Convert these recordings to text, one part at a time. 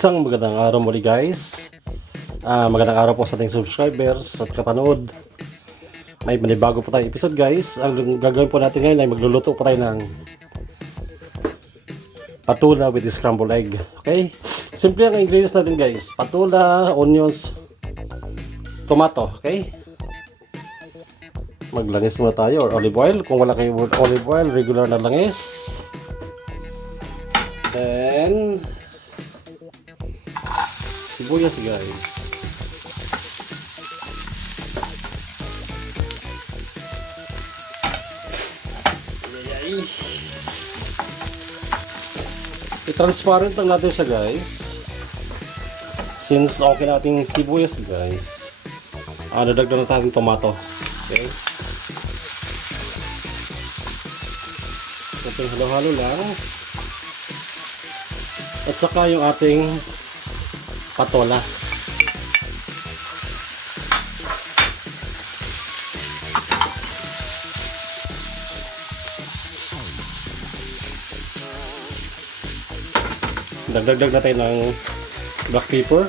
Isang magandang araw muli guys. Magandang araw po sa ating subscribers at kapanood. May manibago po tayong episode guys. Ang gagawin po natin ngayon ay magluluto po tayo ng patula with scrambled egg. Okay? Simple ang ingredients natin guys. Patula, onions, tomato. Okay? Maglangis muna tayo or olive oil. Kung wala kayong olive oil, regular na langis. Then sibuyas guys. I-transparent lang natin siya guys. Since okay nating sibuyas guys, dadagdagan natin tomato. Okay. Ito halo-halo lang. At saka yung ating patola. Dagdag natin ng black pepper.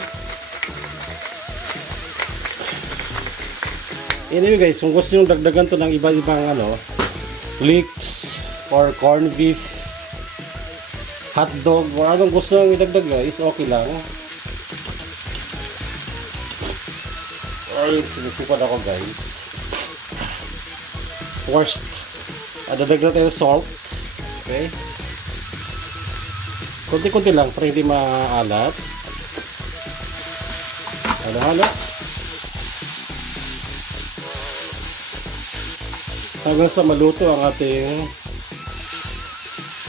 Anyway guys, kung gusto nyo dagdagan to ng iba-ibang leeks or corned beef, hotdog, o anong gusto nyo idagdag guys, okay lang. Ay, sinusukan ako guys. First, dadagdag tayo salt. Okay. Kunti-kunti lang para hindi maalat. Halo-halo. Hanggang sa maluto ang ating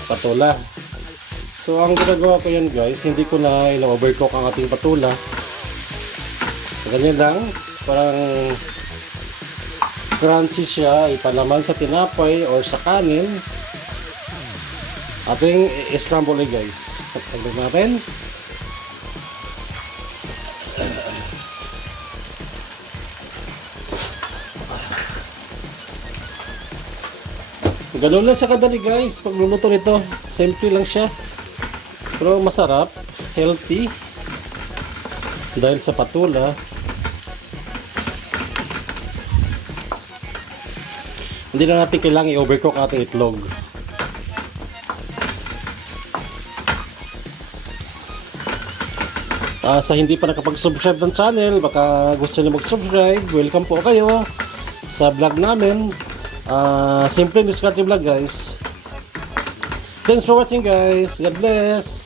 patula. So ang ginagawa ko yan guys, hindi ko na ino-overcook ang ating patula. Ganyan lang, parang crunchy siya, ipalaman sa tinapay or sa kanin. Ating scramble egg guys. Pagpagdag natin. Ganun lang siya kadali guys. Pagluluto nito, simple lang siya. Pero masarap, healthy. Dahil sa patula. Hindi na natin kailangang i-overcook ating itlog. Sa hindi pa nakapag-subscribe ng channel, baka gusto niyo mag-subscribe, welcome po kayo sa vlog namin. Simple Discarte Vlog guys. Thanks for watching guys. God bless.